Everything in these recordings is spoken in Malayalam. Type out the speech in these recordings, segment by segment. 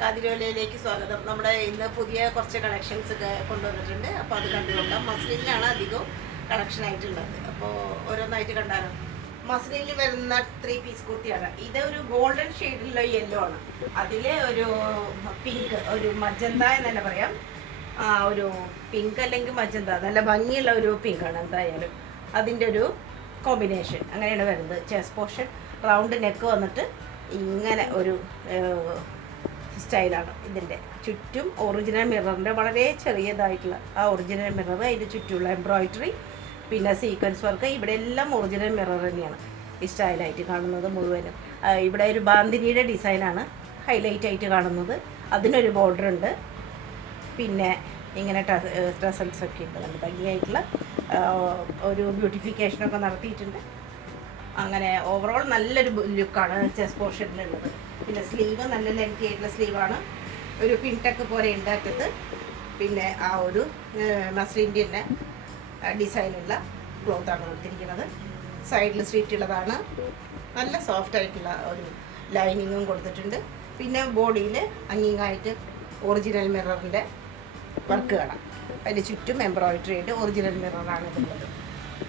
കാതിരോലയിലേക്ക് സ്വാഗതം. നമ്മുടെ ഇന്ന് പുതിയ കുറച്ച് കളക്ഷൻസ് ഒക്കെ കൊണ്ടുവന്നിട്ടുണ്ട്. അപ്പോൾ അത് കണ്ടുകൊണ്ടാം. മസ്ലിനിലാണ് അധികവും കളക്ഷൻ ആയിട്ടുള്ളത്. അപ്പോൾ ഓരോന്നായിട്ട് കണ്ടാലോ. മസ്ലിനിൽ വരുന്ന 3 പീസ് കുർത്തിയാണ്. ഇത് ഒരു ഗോൾഡൻ ഷെയ്ഡിലുള്ള യെല്ലോ ആണ്. അതിൽ ഒരു പിങ്ക്, ഒരു മജന്ത എന്ന് തന്നെ പറയാം. ഒരു പിങ്ക് അല്ലെങ്കിൽ മജന്ത, നല്ല ഭംഗിയുള്ള ഒരു പിങ്കാണ് എന്തായാലും. അതിൻ്റെ ഒരു കോമ്പിനേഷൻ അങ്ങനെയാണ് വരുന്നത്. ചെസ്റ്റ് പോർഷൻ റൗണ്ട് നെക്ക് വന്നിട്ട് ഇങ്ങനെ ഒരു സ്റ്റൈലാണ്. ഇതിൻ്റെ ചുറ്റും ഒറിജിനൽ മിററിൻ്റെ വളരെ ചെറിയതായിട്ടുള്ള ആ ഒറിജിനൽ മിറർ, അതിൻ്റെ ചുറ്റുമുള്ള എംബ്രോയിഡറി, പിന്നെ സീക്വൻസ് വർക്ക്, ഇവിടെ എല്ലാം ഒറിജിനൽ മിറർ തന്നെയാണ് ഈ സ്റ്റൈലായിട്ട് കാണുന്നത് മുഴുവനും. ഇവിടെ ഒരു ബാന്തിനിയുടെ ഡിസൈനാണ് ഹൈലൈറ്റ് ആയിട്ട് കാണുന്നത്. അതിനൊരു ബോർഡർ ഉണ്ട്. പിന്നെ ഇങ്ങനെ ടസൽസ് ഒക്കെ ഉണ്ട്. നല്ല ഭംഗിയായിട്ടുള്ള ഒരു ബ്യൂട്ടിഫിക്കേഷനൊക്കെ നടത്തിയിട്ടുണ്ട്. അങ്ങനെ ഓവറോൾ നല്ലൊരു ലുക്കാണ് ചെസ്റ്റ് പോർഷനിലുള്ളത്. പിന്നെ സ്ലീവ് നല്ല ലെങ്തി ആയിട്ടുള്ള സ്ലീവാണ്. ഒരു പിൻടക്ക് പോലെ ഉണ്ടാക്കിയത്. പിന്നെ ആ ഒരു മസ്ലിൻ്റെ തന്നെ ഡിസൈനുള്ള ക്ലോത്താണ് കൊടുത്തിരിക്കുന്നത്. സൈഡിൽ സ്ട്രീറ്റ് ഉള്ളതാണ്. നല്ല സോഫ്റ്റ് ആയിട്ടുള്ള ഒരു ലൈനിങ്ങും കൊടുത്തിട്ടുണ്ട്. പിന്നെ ബോഡിയിൽ അങ്ങിങ്ങായിട്ട് ഒറിജിനൽ മിററിൻ്റെ വർക്ക് കാണാം. അതിന് ചുറ്റും എംബ്രോയിഡറി ആയിട്ട് ഒറിജിനൽ മിററാണ് ഇതുള്ളത്.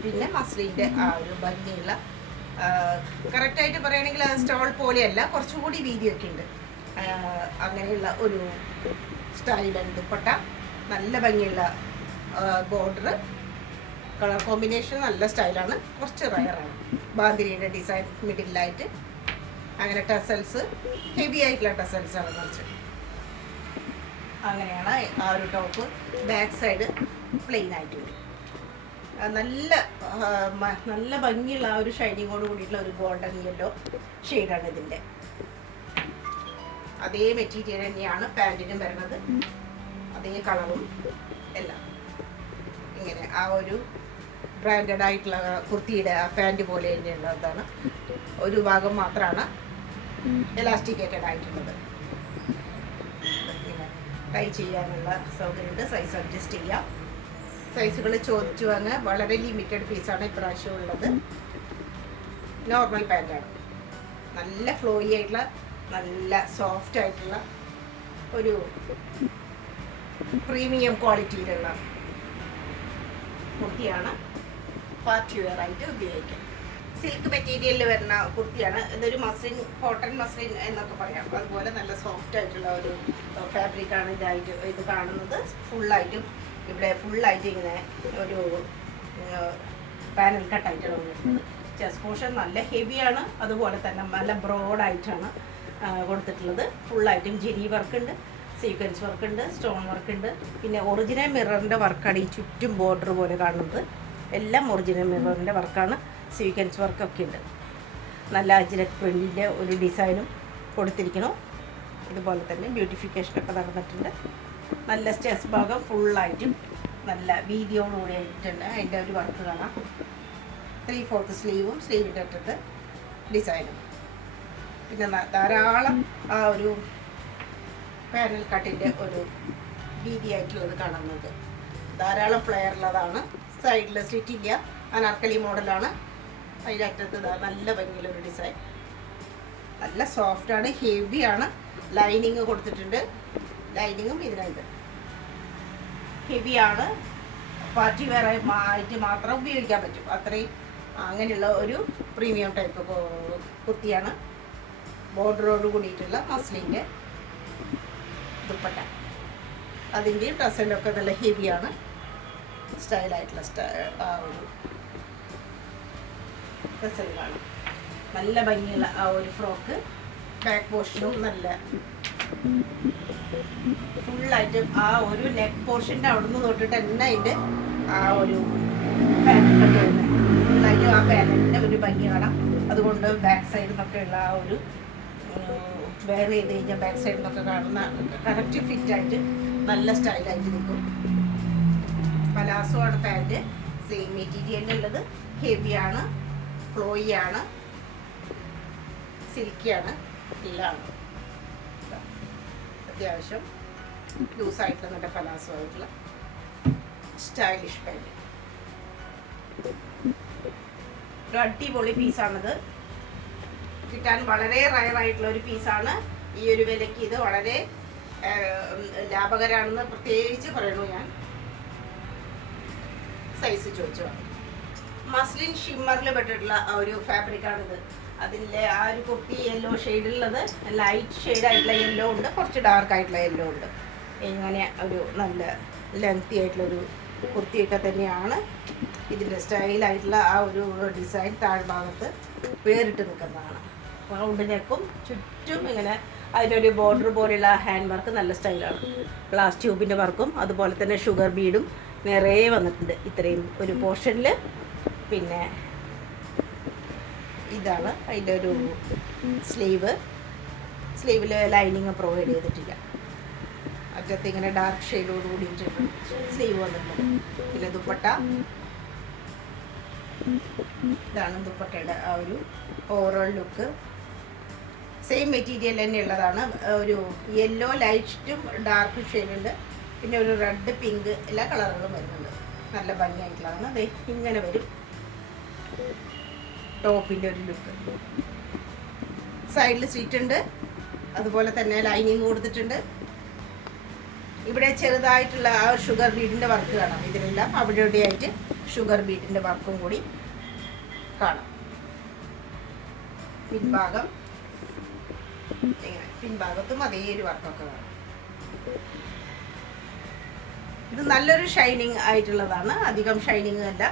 പിന്നെ മസ്ലിൻ്റെ ആ ഒരു ഭംഗിയുള്ള, കറക്റ്റായിട്ട് പറയുകയാണെങ്കിൽ അത് സ്റ്റോൾ പോലെയല്ല, കുറച്ചുകൂടി വീതിയൊക്കെ ഉണ്ട്. അങ്ങനെയുള്ള ഒരു സ്റ്റൈലാണ് ദുപ്പട്ട. നല്ല ഭംഗിയുള്ള ബോർഡർ, കളർ കോമ്പിനേഷൻ നല്ല സ്റ്റൈലാണ്. കുറച്ച് റയറാണ്. ബാന്തിരിയുടെ ഡിസൈൻ മിഡിലായിട്ട് അങ്ങനെ ടസൽസ്, ഹെവി ആയിട്ടുള്ള ടസൽസാണ് കുറച്ച്. അങ്ങനെയാണ് ആ ഒരു ടോപ്പ്. ബാക്ക് സൈഡ് പ്ലെയിൻ ആയിട്ട് വരും. നല്ല നല്ല ഭംഗിയുള്ള ആ ഒരു ഷൈനിങ്ങോട് കൂടിയിട്ടുള്ള ഒരു ഗോൾഡൻ യെല്ലോ ഷെയ്ഡാണ് ഇതിൻ്റെ. അതേ മെറ്റീരിയൽ തന്നെയാണ് പാൻറ്റിനും വരുന്നത്. അതേ കളറും എല്ലാം. ഇങ്ങനെ ആ ഒരു ബ്രാൻഡഡ് ആയിട്ടുള്ള കുർത്തിയുടെ ആ പാൻറ്റ് പോലെ തന്നെയുള്ളതാണ്. ഒരു ഭാഗം മാത്രമാണ് എലാസ്റ്റിക്കേറ്റഡ് ആയിട്ടുള്ളത്. ഇങ്ങനെ ടൈ ചെയ്യാനുള്ള സൗകര്യമുണ്ട്. സൈസ് അഡ്ജസ്റ്റ് ചെയ്യാം. സൈസുകൾ ചോദിച്ചു വാങ്ങാൻ. വളരെ ലിമിറ്റഡ് പീസാണ് ഇപ്രാവശ്യം ഉള്ളത്. നോർമൽ പാൻറ്റാണ്. നല്ല ഫ്ലോയി ആയിട്ടുള്ള, നല്ല സോഫ്റ്റ് ആയിട്ടുള്ള ഒരു പ്രീമിയം ക്വാളിറ്റിയിലുള്ള കുർത്തിയാണ്. പാർട്ടി വെയർ ആയിട്ട് ഉപയോഗിക്കാം. സിൽക്ക് മെറ്റീരിയലിൽ വരുന്ന കുർത്തിയാണ്. ഇതൊരു മസ്ലിൻ, കോട്ടൺ മസ്ലിൻ എന്നൊക്കെ പറയാം. അതുപോലെ നല്ല സോഫ്റ്റ് ആയിട്ടുള്ള ഒരു ഫാബ്രിക്കാണ് ഇത് കാണുന്നത്. ഫുള്ളായിട്ടും ഇവിടെ ഫുള്ളായിട്ട് ഇങ്ങനെ ഒരു പാനൽ കട്ടായിട്ടാണ് വന്നിട്ടുള്ളത്. ചെസ്റ്റ് പോർഷൻ നല്ല ഹെവിയാണ്. അതുപോലെ തന്നെ നല്ല ബ്രോഡായിട്ടാണ് കൊടുത്തിട്ടുള്ളത്. ഫുള്ളായിട്ടും ജെരി വർക്ക് ഉണ്ട്, സീക്വൻസ് വർക്ക് ഉണ്ട്, സ്റ്റോൺ വർക്ക് ഉണ്ട്. പിന്നെ ഒറിജിനൽ മിററിൻ്റെ വർക്കാണ് ഈ ചുറ്റും ബോർഡർ പോലെ കാണുന്നത്. എല്ലാം ഒറിജിനൽ മിററിൻ്റെ വർക്കാണ്. സീക്വൻസ് വർക്കൊക്കെ ഉണ്ട്. നല്ല അജ്രക് പ്രിൻറ്റിൻ്റെ ഒരു ഡിസൈനും കൊടുത്തിരിക്കണം. ഇതുപോലെ തന്നെ ബ്യൂട്ടിഫിക്കേഷനൊക്കെ നടന്നിട്ടുണ്ട്. നല്ല ചെസ്റ്റ് ഭാഗം ഫുള്ളായിട്ടും നല്ല വീതിയോടുകൂടി ആയിട്ടുണ്ട്. അതിൻ്റെ ഒരു വർക്ക് കാണാം. 3/4 സ്ലീവും സ്ലീവിൻ്റെ അറ്റത്ത് ഡിസൈനും. പിന്നെ ധാരാളം ആ ഒരു പാനൽ കട്ടിൻ്റെ ഒരു വീതിയായിട്ടുള്ളത് കാണുന്നത്. ധാരാളം ഫ്ലെയർ ഉള്ളതാണ്. സൈഡിൽ സ്ലിറ്റില്ല, അനാർക്കലി മോഡലാണ്. അതിൻ്റെ അറ്റത്ത് നല്ല ഭംഗിയുള്ളൊരു ഡിസൈൻ. നല്ല സോഫ്റ്റാണ്, ഹെവിയാണ്. ലൈനിങ് കൊടുത്തിട്ടുണ്ട്. ലൈനിങ്ങും ഇതിനുണ്ട്. ഹെവിയാണ്. പാർട്ടി വെയർ ആയിട്ട് മാത്രം ഉപയോഗിക്കാൻ പറ്റും. അത്രയും അങ്ങനെയുള്ള ഒരു പ്രീമിയം ടൈപ്പ് കുർത്തിയാണ്. ബോർഡറോട് കൂടിയിട്ടുള്ള മസ്ലിൻ്റെ ദുപ്പട്ട. അതിൻ്റെയും ടസലൊക്കെ നല്ല ഹെവിയാണ്. സ്റ്റൈലായിട്ടുള്ള ആ ഒരു ടസലാണ്. നല്ല ഭംഗിയുള്ള ആ ഒരു ഫ്രോക്ക്. ബാക്ക് പോർഷനും നല്ല ഫുള്ളായിട്ട് ആ ഒരു നെക്ക് പോർഷൻ്റെ അവിടെ നിന്ന് തൊട്ടിട്ട് തന്നെ അതിൻ്റെ ആ ഒരു പാനലൊക്കെ വരുന്നത്. ഫുള്ളായിട്ട് ആ പാനലിൻ്റെ ഒരു ഭംഗി കാണാം. അതുകൊണ്ട് ബാക്ക് സൈഡിൽ നിന്നൊക്കെയുള്ള ആ ഒരു വെയർ ചെയ്ത് കഴിഞ്ഞാൽ ബാക്ക് സൈഡിൽ നിന്നൊക്കെ കാണുന്ന കറക്റ്റ് ഫിറ്റായിട്ട് നല്ല സ്റ്റൈലായിട്ട് നിൽക്കും. പലാസോ ആണ് പാൻറ്റ്. സെയിം മെറ്റീരിയലിലുള്ളത്. ഹെവിയാണ്, ഫ്ലോയി ആണ്, സിൽക്കിയാണ്. എല്ലാം അത്യാവശ്യം ലൂസായിട്ടുള്ള നല്ല പലാസോ ആയിട്ടുള്ള സ്റ്റൈലിഷ് പാൻറ്റ്. ഒരു അടിപൊളി പീസാണിത്. കിട്ടാൻ വളരെ റയറായിട്ടുള്ള ഒരു പീസാണ്. ഈ ഒരു വിലയ്ക്ക് ഇത് വളരെ ലാഭകരമാണെന്ന് പ്രത്യേകിച്ച് പറയണു ഞാൻ. സൈസ് ചോദിച്ചു. മസ്ലിൻ ഷിമ്മറിൽ പെട്ടിട്ടുള്ള ഒരു ഫാബ്രിക്കാണിത്. അതിൻ്റെ ആ ഒരു കുർത്തി യെല്ലോ ഷെയ്ഡുള്ളത് ലൈറ്റ് ഷെയ്ഡായിട്ടുള്ള യെല്ലോ ഉണ്ട്, കുറച്ച് ഡാർക്ക് ആയിട്ടുള്ള യെല്ലോ ഉണ്ട്. ഇങ്ങനെ ഒരു നല്ല ലെങ്തി ആയിട്ടുള്ളൊരു കുർത്തിയൊക്കെ തന്നെയാണ്. ഇതിൻ്റെ സ്റ്റൈലായിട്ടുള്ള ആ ഒരു ഡിസൈൻ താഴ്ഭാഗത്ത് വേറിട്ട് നിൽക്കുന്നതാണ്. റൗണ്ട് നെക്കും ചുറ്റും ഇങ്ങനെ അതിനൊരു ബോർഡർ പോലെയുള്ള ഹാൻഡ് വർക്ക് നല്ല സ്റ്റൈലാണ്. ഗ്ലാസ് ട്യൂബിൻ്റെ വർക്കും അതുപോലെ തന്നെ ഷുഗർ ബീഡും നിറയെ വന്നിട്ടുണ്ട് ഇത്രയും ഒരു പോർഷനിൽ. പിന്നെ ഇതാണ് അതിൻ്റെ ഒരു സ്ലീവിൽ ലൈനിങ് പ്രൊവൈഡ് ചെയ്തിട്ടില്ല. അറ്റത്ത് ഇങ്ങനെ ഡാർക്ക് ഷെയ്ഡോട് കൂടിയിട്ടുണ്ട് സ്ലീവ് വന്നിട്ടുണ്ട്. പിന്നെ ദുപ്പട്ട, ഇതാണ് ദുപ്പട്ടയുടെ ആ ഒരു ഓവറോൾ ലുക്ക്. സെയിം മെറ്റീരിയൽ തന്നെ ഉള്ളതാണ്. ഒരു യെല്ലോ ലൈറ്റും ഡാർക്ക് ഷെയ്ഡുണ്ട്, പിന്നെ ഒരു റെഡ് പിങ്ക് എല്ലാ കളറുകളും വരുന്നുണ്ട്. നല്ല ഭംഗിയായിട്ടുള്ളതാണ്. അതെ ഇങ്ങനെ വരും ടോപ്പിൻ്റെ ഒരു ലുക്ക്. സൈഡിൽ സീറ്റ് ഉണ്ട്, അതുപോലെ തന്നെ ലൈനിങ് കൊടുത്തിട്ടുണ്ട്. ഇവിടെ ചെറുതായിട്ടുള്ള ആ ഷുഗർ ബീഡിൻ്റെ വർക്ക് കാണാം. ഇതിലെല്ലാം അവിടെ ഇവിടെയായിട്ട് ഷുഗർ ബീഡിൻ്റെ വർക്കും കൂടി കാണാം. പിൻഭാഗത്തും അതേ ഒരു വർക്കൊക്കെ കാണാം. ഇത് നല്ലൊരു ഷൈനിങ് ആയിട്ടുള്ളതാണ്, അധികം ഷൈനിങ് അല്ല,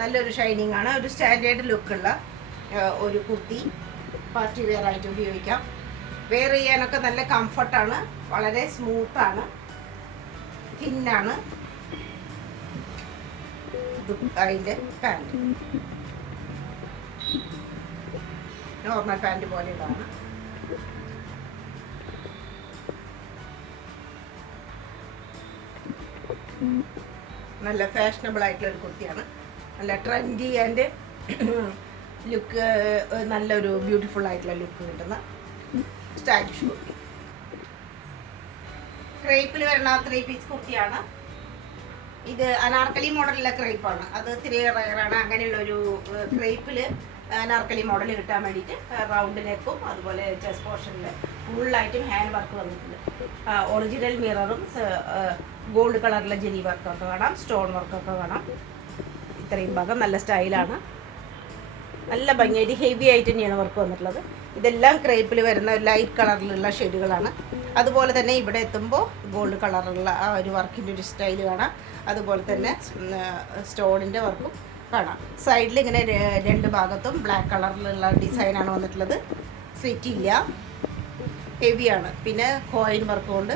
നല്ലൊരു ഷൈനിങ് ആണ്. ഒരു സ്റ്റാൻഡേർഡ് ലുക്കുള്ള ഒരു കുർത്തി പാർട്ടി വെയർ ആയിട്ട് ഉപയോഗിക്കാം. വെയർ ചെയ്യാനൊക്കെ നല്ല കംഫർട്ടാണ്, വളരെ സ്മൂത്താണ്, തിന്നാണ്. അതിൻ്റെ പാൻറ് നോർമൽ പാൻറ് പോലെയുള്ളതാണ്. നല്ല ഫാഷനബിൾ ആയിട്ടുള്ള ഒരു കുർത്തിയാണ്. നല്ല ട്രെൻഡി ആൻഡ് ലുക്ക്, നല്ലൊരു ബ്യൂട്ടിഫുൾ ആയിട്ടുള്ള ലുക്ക് കിട്ടുന്ന സ്റ്റൈലിഷ് കുർത്തി. ക്രേപ്പിൽ വരുന്ന 3 പീസ് കുർത്തിയാണ് ഇത്. അനാർക്കലി മോഡലിലെ ക്രേപ്പാണ്, അത് ഇത്തിരി റയറാണ്. അങ്ങനെയുള്ളൊരു ക്രേപ്പിൽ അനാർക്കലി മോഡൽ കിട്ടാൻ വേണ്ടിയിട്ട് റൗണ്ട് നെക്കും അതുപോലെ ചെസ്റ്റ് പോർഷനിൽ ഫുള്ളായിട്ടും ഹാൻഡ് വർക്ക് വന്നിട്ടുണ്ട്. ഒറിജിനൽ മിററും ഗോൾഡ് കളറിലെ ജെരി വർക്കൊക്കെ കാണാം, സ്റ്റോൺ വർക്കൊക്കെ കാണാം. ഇത്രയും ഭാഗം നല്ല സ്റ്റൈലാണ്, നല്ല ഭംഗിയായിട്ട് ഹെവി ആയിട്ട് തന്നെയാണ് വർക്ക് വന്നിട്ടുള്ളത്. ഇതെല്ലാം ക്രേപ്പിൽ വരുന്ന ലൈറ്റ് കളറിലുള്ള ഷെയ്ഡുകളാണ്. അതുപോലെ തന്നെ ഇവിടെ എത്തുമ്പോൾ ഗോൾഡ് കളറുള്ള ആ ഒരു വർക്കിൻ്റെ ഒരു സ്റ്റൈൽ കാണാം. അതുപോലെ തന്നെ സ്റ്റോണിൻ്റെ വർക്കും കാണാം. സൈഡിൽ ഇങ്ങനെ 2 ഭാഗത്തും ബ്ലാക്ക് കളറിലുള്ള ഡിസൈനാണ് വന്നിട്ടുള്ളത്. സ്ലിറ്റ് ഇല്ല, ഹെവിയാണ്. പിന്നെ കോയിൻ വർക്ക് കൊണ്ട്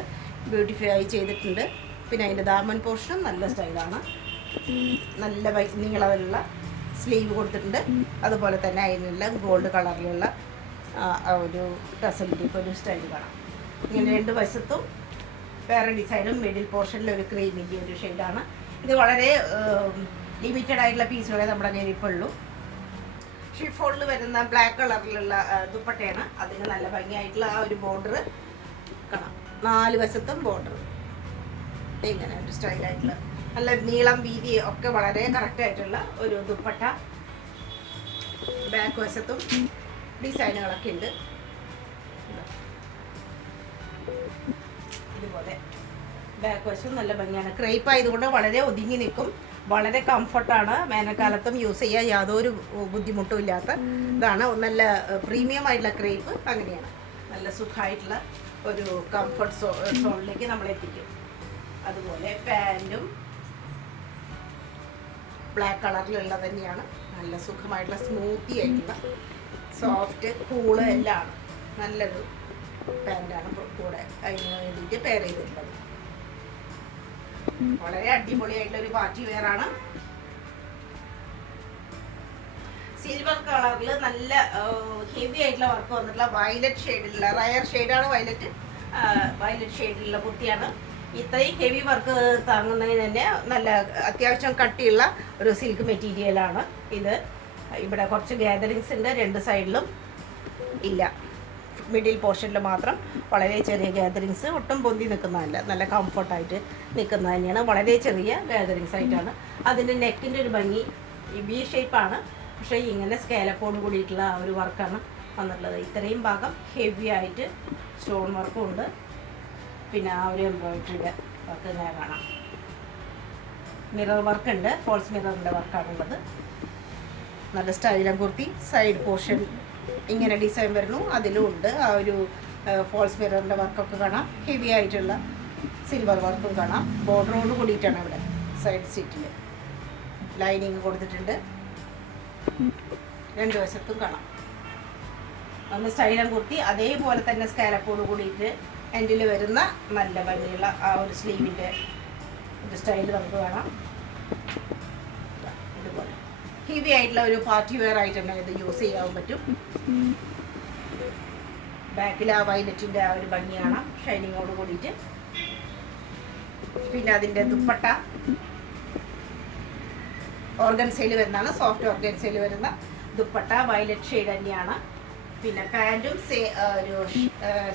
ബ്യൂട്ടിഫൈ ആയി ചെയ്തിട്ടുണ്ട്. പിന്നെ അതിൻ്റെ ദാമൻ പോർഷനും നല്ല സ്റ്റൈലാണ്, നല്ല നീളമുള്ള സ്ലീവ് കൊടുത്തിട്ടുണ്ട്. അതുപോലെ തന്നെ അതിനുള്ള ഗോൾഡ് കളറിലുള്ള ഒരു ടസലിൻ്റെ ഇപ്പോൾ ഒരു സ്റ്റൈൽ കാണാം. ഇങ്ങനെ 2 വശത്തും വേറെ ഡിസൈനും മിഡിൽ പോർഷനിൽ ഒരു ക്രീമിൻ്റെ ഒരു ഷെയ്ഡാണ്. ഇത് വളരെ ലിമിറ്റഡ് ആയിട്ടുള്ള പീസുകളെ നമ്മുടെ കയ്യിൽ ഇപ്പോൾ ഉള്ളൂ. ഷിഫോണിൽ വരുന്ന ബ്ലാക്ക് കളറിലുള്ള ദുപ്പട്ടയാണ്. അതിന് നല്ല ഭംഗിയായിട്ടുള്ള ആ ഒരു ബോർഡർ കാണാം, 4 വശത്തും ബോർഡർ. ഇങ്ങനെ ഒരു സ്റ്റൈലായിട്ടുള്ള നല്ല നീളം വീതി ഒക്കെ വളരെ കറക്റ്റായിട്ടുള്ള ഒരു ദുപ്പട്ട. ബാക്ക് വശത്തും ഡിസൈനുകളൊക്കെ ഉണ്ട്. ഇതുപോലെ ബാക്ക് വശം നല്ല ഭംഗിയാണ്. ക്രേപ്പ് ആയതുകൊണ്ട് വളരെ ഒതുങ്ങി നിൽക്കും, വളരെ കംഫർട്ടാണ്. വേനൽക്കാലത്തും യൂസ് ചെയ്യാൻ യാതൊരു ബുദ്ധിമുട്ടും ഇല്ലാത്ത ഇതാണ്. നല്ല പ്രീമിയം ആയിട്ടുള്ള ക്രേപ്പ് അങ്ങനെയാണ്. നല്ല സുഖമായിട്ടുള്ള ഒരു കംഫർട്ട് സോണിലേക്ക് നമ്മൾ എത്തിക്കും. അതുപോലെ പാൻറ്റും ബ്ലാക്ക് കളറിലുള്ള തന്നെയാണ്. നല്ല സുഖമായിട്ടുള്ള സ്മൂത്തി ആയിട്ടുള്ള സോഫ്റ്റ് കൂള് എല്ലാം നല്ലൊരു പാൻറ്റാണ് കൂടെ അതിന് വേണ്ടിയിട്ട് പെയർ ചെയ്തിട്ടുള്ളത്. വളരെ അടിപൊളിയായിട്ടുള്ളൊരു പാർട്ടി വെയർ ആണ്. സിൽവർ കളറിൽ നല്ല ഹെവി ആയിട്ടുള്ള വർക്ക് വന്നിട്ടുള്ള വയലറ്റ് ഷെയ്ഡിലുള്ള റയർ ഷെയ്ഡാണ് വയലറ്റ് ഷെയ്ഡിലുള്ള കുർത്തിയാണ്. ഇത്രയും ഹെവി വർക്ക് താങ്ങുന്നതിന് തന്നെ നല്ല അത്യാവശ്യം കട്ടിയുള്ള ഒരു സിൽക്ക് മെറ്റീരിയലാണ് ഇത്. ഇവിടെ കുറച്ച് ഗ്യാതറിങ്സ് ഉണ്ട്, 2 സൈഡിലും ഇല്ല, മിഡിൽ പോർഷനിൽ മാത്രം വളരെ ചെറിയ ഗ്യാതറിങ്സ്, ഒട്ടും പൊന്തി നിൽക്കുന്നതല്ല, നല്ല കംഫർട്ടായിട്ട് നിൽക്കുന്നത് തന്നെയാണ്. വളരെ ചെറിയ ഗ്യാതറിങ്സ് ആയിട്ടാണ്. അതിൻ്റെ നെക്കിൻ്റെ ഒരു ഭംഗി ഈ ബി ഷേപ്പാണ്, പക്ഷേ ഇങ്ങനെ സ്കേലപ്പോട് കൂടിയിട്ടുള്ള ആ ഒരു വർക്കാണ് വന്നിട്ടുള്ളത്. ഇത്രയും ഭാഗം ഹെവി ആയിട്ട് സ്റ്റോൺ വർക്കും ഉണ്ട്. പിന്നെ ആ ഒരു എംബ്രോയിഡറിയുടെ വർക്ക് ഇങ്ങനെ കാണാം. മിറർ വർക്ക് ഉണ്ട്, ഫോൾസ് മിററിൻ്റെ വർക്കാണുള്ളത്. നല്ല സ്റ്റൈലും കുർത്തി. സൈഡ് പോർഷൻ ഇങ്ങനെ ഡിസൈൻ വരുന്നു, അതിലും ഉണ്ട് ആ ഒരു ഫോൾസ് മിററിൻ്റെ വർക്കൊക്കെ കാണാം. ഹെവി ആയിട്ടുള്ള സിൽവർ വർക്കും കാണാം. ബോർഡറോട് കൂടിയിട്ടാണ് ഇവിടെ സൈഡ് സീറ്റിൽ ലൈനിങ് കൊടുത്തിട്ടുണ്ട്. രണ്ട് വശത്തും കാണാം. നമ്മൾ സ്റ്റൈലം കുർത്തി അതേപോലെ തന്നെ സ്കാലപ്പോട് കൂടിയിട്ട് എൻഡിൽ വരുന്ന നല്ല ഭംഗിയുള്ള ആ ഒരു സ്ലീവിൻ്റെ ഒരു സ്റ്റൈൽ നമുക്ക് കാണാം. ഇതുപോലെ ഹെവി ആയിട്ടുള്ള ഒരു പാർട്ടി വെയർ ആയിട്ട് തന്നെ ഇത് യൂസ് ചെയ്യാൻ പറ്റും. ബാക്കിൽ ആ വയലറ്റിൻ്റെ ആ ഒരു ഭംഗി കാണാം, ഷൈനിങ്ങോട് കൂടിയിട്ട്. പിന്നെ അതിൻ്റെ ദുപ്പട്ട ഓർഗൻസയിൽ വരുന്നതാണ്, സോഫ്റ്റ് ഓർഗൻസയിൽ വരുന്ന ദുപ്പട്ട വയലറ്റ് ഷെയ്ഡ് തന്നെയാണ്. പിന്നെ പാൻറ്റും ഒരു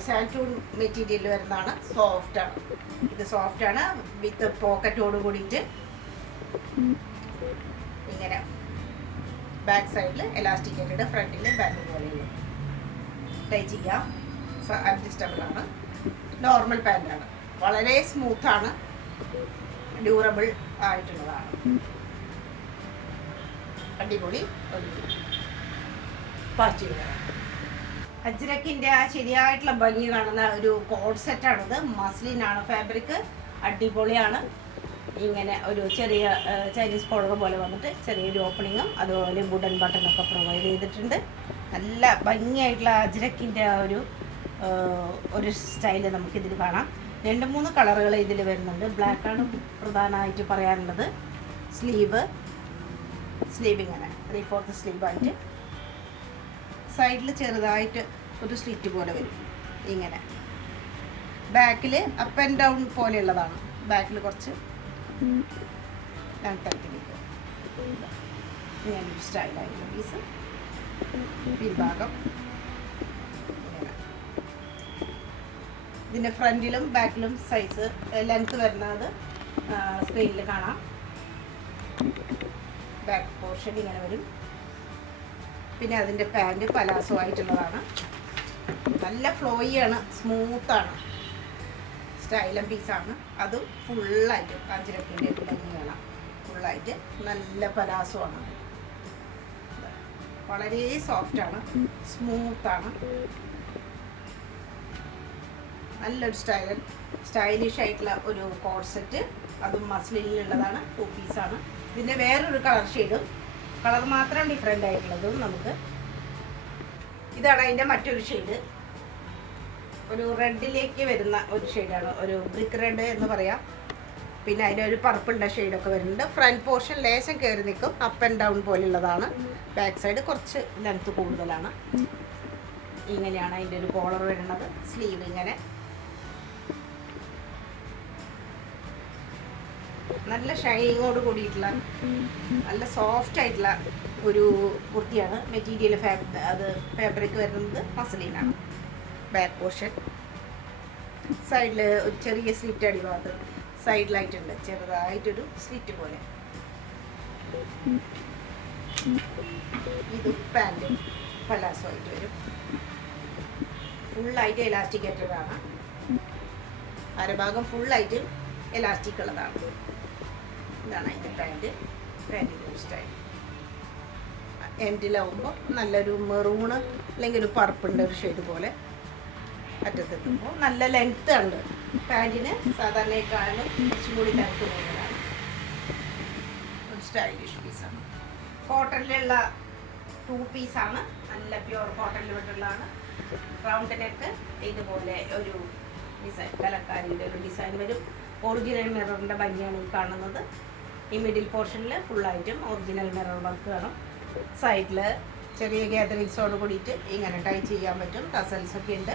സാൻറ്റൂൺ മെറ്റീരിയൽ വരുന്നതാണ്, സോഫ്റ്റാണ്. ഇത് സോഫ്റ്റാണ് വിത്ത് പോക്കറ്റോട് കൂടിയിട്ട് ഇങ്ങനെ ബാക്ക് സൈഡിൽ എലാസ്റ്റിക് ആയിട്ട് ഫ്രണ്ടിൽ ബാക്ക് പോലെയുള്ള ടൈ ചെയ്യാം. അഡ്ജസ്റ്റബിൾ ആണ്. നോർമൽ പാൻറ്റാണ്, വളരെ സ്മൂത്താണ്, ഡ്യൂറബിൾ ആയിട്ടുള്ളതാണ്. അടിപൊളി ഒരു പാർട്ടി വെയർ. അജ്രക്കിൻ്റെ ആ ശരിയായിട്ടുള്ള ഭംഗി കാണുന്ന ഒരു കോഡ് സെറ്റാണിത്. മസ്ലിനാണ് ഫാബ്രിക്, അടിപൊളിയാണ്. ഇങ്ങനെ ഒരു ചെറിയ ചൈനീസ് കോളർ പോലെ വന്നിട്ട് ചെറിയൊരു ഓപ്പണിങ്ങും അതുപോലെ വുഡൻ ബട്ടണൊക്കെ പ്രൊവൈഡ് ചെയ്തിട്ടുണ്ട്. നല്ല ഭംഗിയായിട്ടുള്ള അജ്രക്കിൻ്റെ ആ ഒരു സ്റ്റൈല് നമുക്കിതിൽ കാണാം. 2-3 കളറുകൾ ഇതിൽ വരുന്നുണ്ട്. ബ്ലാക്കാണ് പ്രധാനമായിട്ട് പറയാനുള്ളത്. സ്ലീവ് ഇങ്ങനെ 3/4 സ്ലീവായിട്ട് സൈഡിൽ ചെറുതായിട്ട് ഒരു സ്ലിറ്റ് പോലെ വരും. ഇങ്ങനെ ബാക്കിൽ അപ്പ് ആൻഡ് ഡൗൺ പോലെയുള്ളതാണ്. ബാക്കിൽ കുറച്ച് ലെങ്തായിട്ടിരിക്കും. ഇങ്ങനൊരു സ്റ്റൈലായിട്ടുള്ള പീസ്. പിൻഭാഗം ഇങ്ങനെ. ഇതിൻ്റെ ഫ്രണ്ടിലും ബാക്കിലും സൈസ് ലെങ്ത് വരുന്നത് സ്ക്രീനിൽ കാണാം. ബാക്ക് പോർഷൻ ഇങ്ങനെ വരും. പിന്നെ അതിൻ്റെ പാൻറ് പലാസോ ആയിട്ടുള്ളതാണ്. നല്ല ഫ്ലോയിയാണ്, സ്മൂത്താണ്, സ്റ്റൈലം പീസാണ്. അതും ഫുള്ളായിട്ട് അജ്രക്കിൻ്റെ ഭംഗിയാണ്. ഫുള്ളായിട്ട് നല്ല പലാസോ ആണ്. വളരെ സോഫ്റ്റാണ്, സ്മൂത്താണ്. നല്ലൊരു സ്റ്റൈലിഷ് ആയിട്ടുള്ള ഒരു കോഡ് സെറ്റ്. അതും മസ്ലിനിലുള്ളതാണ്. 2 പീസാണ്. ഇതിൻ്റെ വേറൊരു കളർ ഷെയ്ഡും കളർ മാത്രം ഡിഫറെൻ്റ് ആയിട്ടുള്ളതും നമുക്ക്. ഇതാണ് അതിൻ്റെ മറ്റൊരു ഷെയ്ഡ്. ഒരു റെഡിലേക്ക് വരുന്ന ഒരു ഷെയ്ഡാണ്, ഒരു ബ്രിക്ക് റെഡ് എന്ന് പറയാം. പിന്നെ അതിനൊരു പർപ്പിളിൻ്റെ ഷെയ്ഡൊക്കെ വരുന്നുണ്ട്. ഫ്രണ്ട് പോർഷൻ ലേശം കയറി നിൽക്കും, അപ്പ് ആൻഡ് ഡൗൺ പോലുള്ളതാണ്. ബാക്ക് സൈഡ് കുറച്ച് ലെങ്ത് കൂടുതലാണ്. ഇങ്ങനെയാണ് അതിൻ്റെ ഒരു കോളർ വരുന്നത്. സ്ലീവ് ഇങ്ങനെ നല്ല ഷൈനിങ്ങോട് കൂടിയിട്ടുള്ള നല്ല സോഫ്റ്റ് ആയിട്ടുള്ള ഒരു കുർത്തിയാണ്. മെറ്റീരിയൽ ഫാബ്രിക് വരുന്നത് മസ്ലിനാണ്. ബാക്ക് പോർഷൻ സൈഡിൽ ഒരു ചെറിയ സ്ലിറ്റ് അടിഭാഗത്ത് സൈഡിലായിട്ടുണ്ട്, ചെറുതായിട്ടൊരു സ്ലിറ്റ് പോലെ. ഇത് പാൻറ്റും പലാസോ ആയിട്ട് വരും. ഫുള്ളായിട്ട് എലാസ്റ്റിക്കേറ്റഡാണ്. അരഭാഗം ഫുള്ളായിട്ട് എലാസ്റ്റിക് ഉള്ളതാണ്. ഇതാണ് അതിൻ്റെ പാൻറ്റിൻ്റെ സ്റ്റൈൽ. എൻഡിലാവുമ്പോൾ നല്ലൊരു മെറൂണ് അല്ലെങ്കിൽ ഒരു പർപ്പിൻ്റെ ഒരു ഷെയ്ഡ് പോലെ അറ്റത്തെത്തുമ്പോൾ നല്ല ലെങ്ത്ത് ഉണ്ട്. പാൻറ്റിന് സാധാരണക്കാളും കുറച്ചും കൂടി ലെങ്ത്ത് കൂടുതലാണ്. ഒരു സ്റ്റൈലിഷ് പീസാണ്. കോട്ടണിലുള്ള 2 പീസാണ്. നല്ല പ്യുവർ കോട്ടണിൽ വിട്ടുള്ളതാണ്. റൗണ്ട് നെക്ക് ഇതുപോലെ ഒരു ഡിസൈൻ, കലക്കാരിയുടെ ഒരു ഡിസൈൻ വരും. ഒറിജിനൽ മിററിൻ്റെ ഭംഗിയാണ് ഈ കാണുന്നത്. ഈ മിഡിൽ പോർഷനിൽ ഫുള്ളായിട്ടും ഒറിജിനൽ മിറർ വർക്ക് കാണും. സൈഡിൽ ചെറിയ ഗ്യാതറിങ്സോട് കൂടിയിട്ട് ഇങ്ങനെ ടൈ ചെയ്യാൻ പറ്റും. ടസൽസൊക്കെ ഉണ്ട്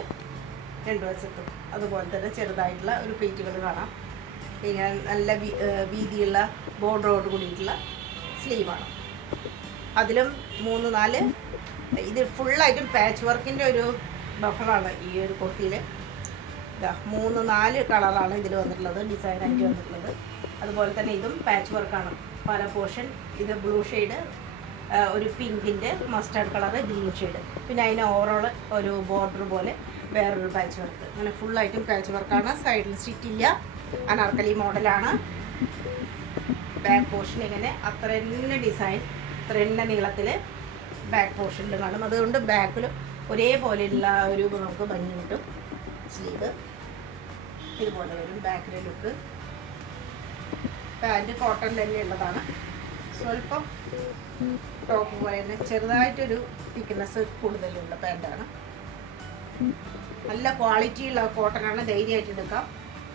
2 വശത്തും. അതുപോലെ തന്നെ ചെറുതായിട്ടുള്ള ഒരു പ്ലേറ്റുകൾ കാണാം. ഇങ്ങനെ നല്ല വീതിയുള്ള ബോർഡറോട് കൂടിയിട്ടുള്ള സ്ലീവാണ്. അതിലും 3-4 ഇത് ഫുള്ളായിട്ടും പാച്ച് വർക്കിൻ്റെ ഒരു ബഫറാണ് ഈ ഒരു കുർത്തിയിൽ. 3-4 കളറാണ് ഇതിൽ വന്നിട്ടുള്ളത്, ഡിസൈനായിട്ട് വന്നിട്ടുള്ളത്. അതുപോലെ തന്നെ ഇതും പാച്ച് വർക്കാണ്. പല പോർഷൻ ഇത് ബ്ലൂ ഷെയ്ഡ്, ഒരു പിങ്കിൻ്റെ മസ്റ്റാർഡ് കളറ് ഗ്രീൻ ഷെയ്ഡ്, പിന്നെ അതിന് ഓവറോൾ ഒരു ബോർഡർ പോലെ വേറൊരു പാച്ച് വർക്ക്. അങ്ങനെ ഫുള്ളായിട്ടും പാച്ച് വർക്കാണ്. സൈഡിൽ സ്റ്റിറ്റില്ല, അനാർക്കലി മോഡലാണ്. ബാക്ക് പോർഷൻ ഇങ്ങനെ അത്ര തന്നെ ഡിസൈൻ, അത്ര തന്നെ നീളത്തിൽ ബാക്ക് പോർഷനിൽ കാണും. അതുകൊണ്ട് ബാക്കിൽ ഒരേപോലെയുള്ള ഒരു നമുക്ക് ഭംഗി കിട്ടും. സ്ലീവ് ഇതുപോലെ വരും. ബാക്കിലെ ലുക്ക്. പാൻറ്റ് കോട്ടൺ തന്നെ ഉള്ളതാണ്. സ്വല്പം ടോപ്പ് പോലെ തന്നെ ചെറുതായിട്ടൊരു തിക്നെസ് കൂടുതലുള്ള പാൻറ്റാണ്. നല്ല ക്വാളിറ്റിയുള്ള കോട്ടനാണ്, ധൈര്യമായിട്ട് എടുക്കാം.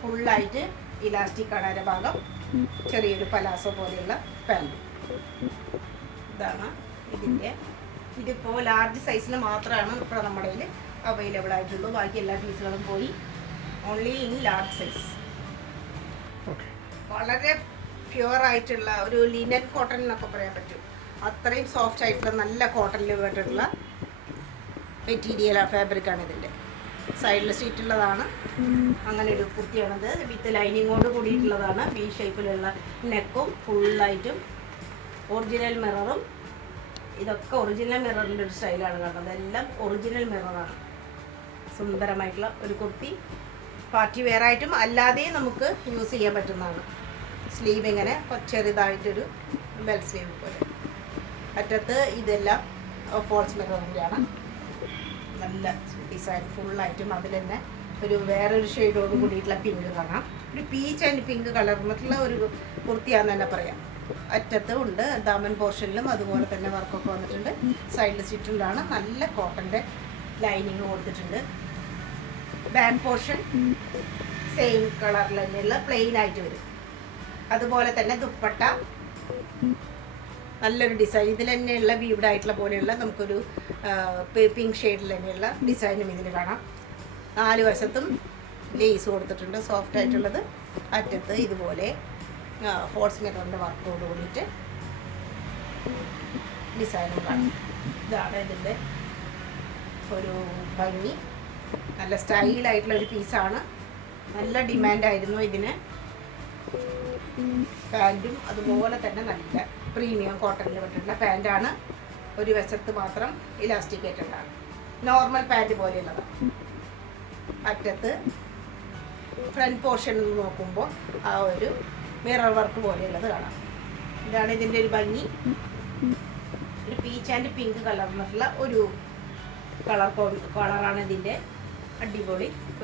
ഫുള്ളായിട്ട് ഇലാസ്റ്റിക് ആണ് അതിൻ്റെ ഭാഗം. ചെറിയൊരു പലാസോ പോലെയുള്ള പാൻറ്റ്. ഇതാണ് ഇതിൻ്റെ. ഇതിപ്പോൾ ലാർജ് സൈസിൽ മാത്രമാണ് ഇപ്പോൾ നമ്മുടെ കയ്യിൽ അവൈലബിൾ ആയിട്ടുള്ളൂ. ബാക്കി എല്ലാ പീസുകളും പോയി. Only in large size. വളരെ പ്യുവർ ആയിട്ടുള്ള ഒരു ലിനൻ കോട്ടൺ എന്നൊക്കെ പറയാൻ പറ്റും. അത്രയും സോഫ്റ്റ് ആയിട്ടുള്ള നല്ല കോട്ടണിൽ വേണ്ടിയിട്ടുള്ള മെറ്റീരിയൽ ഫാബ്രിക്കാണ് ഇതിൻ്റെ. സൈഡിൽ സീറ്റുള്ളതാണ്. അങ്ങനെ ഒരു കുർത്തിയാണത്. വിത്ത് ലൈനിങ്ങോട് കൂടിയിട്ടുള്ളതാണ്. വി ഷേപ്പിലുള്ള നെക്കും ഫുള്ളായിട്ടും ഒറിജിനൽ മിററും. ഇതൊക്കെ ഒറിജിനൽ മിററിൻ്റെ ഒരു സ്റ്റൈലാണ് കാണുന്നത്. എല്ലാം ഒറിജിനൽ മിററാണ്. സുന്ദരമായിട്ടുള്ള ഒരു കുർത്തി. പാർട്ടി വെയർ ആയിട്ടും അല്ലാതെയും നമുക്ക് യൂസ് ചെയ്യാൻ പറ്റുന്നതാണ്. സ്ലീവ് ഇങ്ങനെ ചെറുതായിട്ടൊരു ബെൽ സ്ലീവ് പോലെ. അറ്റത്ത് ഇതെല്ലാം ഫോൾസ് മിററിൻ്റെയാണ്. നല്ല ഡിസൈൻ ഫുള്ളായിട്ടും. അതിൽ തന്നെ ഒരു വേറൊരു ഷെയ്ഡോട് കൂടിയിട്ടുള്ള പിങ്ക് കാണാം. ഒരു പീച്ച് ആൻഡ് പിങ്ക് കളർന്നിട്ടുള്ള ഒരു കുർത്തിയാണെന്ന് തന്നെ പറയാം. അറ്റത്ത് ഉണ്ട്, ദാമൻ പോർഷനിലും അതുപോലെ തന്നെ വർക്കൊക്കെ വന്നിട്ടുണ്ട്. സൈഡിൽ സ്റ്റിറ്റിലാണ്. നല്ല കോട്ടൻ്റെ ലൈനിങ് കൊടുത്തിട്ടുണ്ട്. ബാക്ക് പോർഷൻ സെയിം കളറിൽ തന്നെയുള്ള പ്ലെയിൻ ആയിട്ട് വരും. അതുപോലെ തന്നെ ദുപ്പട്ട നല്ലൊരു ഡിസൈൻ. ഇതിൽ തന്നെയുള്ള വീവ്ഡ് ആയിട്ടുള്ള പോലെയുള്ള നമുക്കൊരു പിങ്ക് ഷെയ്ഡിൽ തന്നെയുള്ള ഡിസൈനും ഇതിൽ കാണാം. 4 വശത്തും ലേസ് കൊടുത്തിട്ടുണ്ട്, സോഫ്റ്റ് ആയിട്ടുള്ളത്. അറ്റത്ത് ഇതുപോലെ ഫോൾസ് മിററിൻ്റെ വർക്കോട് കൂടിയിട്ട് ഡിസൈനും കാണാം. ഇതാണ് ഇതിൻ്റെ ഒരു ഭംഗി. നല്ല സ്റ്റൈലായിട്ടുള്ള ഒരു പീസാണ്. നല്ല ഡിമാൻഡായിരുന്നു ഇതിന്. പാൻറ്റും അതുപോലെ തന്നെ നല്ല പ്രീമിയം കോട്ടണിൽ പെട്ടിട്ടുള്ള പാൻറ്റാണ്. ഒരു വശത്ത് മാത്രം ഇലാസ്റ്റിക്കേറ്റഡാണ്. Normal pant പോലെയുള്ളതാണ്. അറ്റത്ത് ഫ്രണ്ട് പോർഷനിൽ നോക്കുമ്പോൾ ആ ഒരു മിറർ വർക്ക് പോലെയുള്ളത് കാണാം. ഇതാണ് ഇതിൻ്റെ ഒരു ഭംഗി. ഒരു പീച്ച് ആൻഡ് പിങ്ക് കളറിനുള്ള ഒരു കളറാണ് ഇതിൻ്റെ. അടിപൊളി.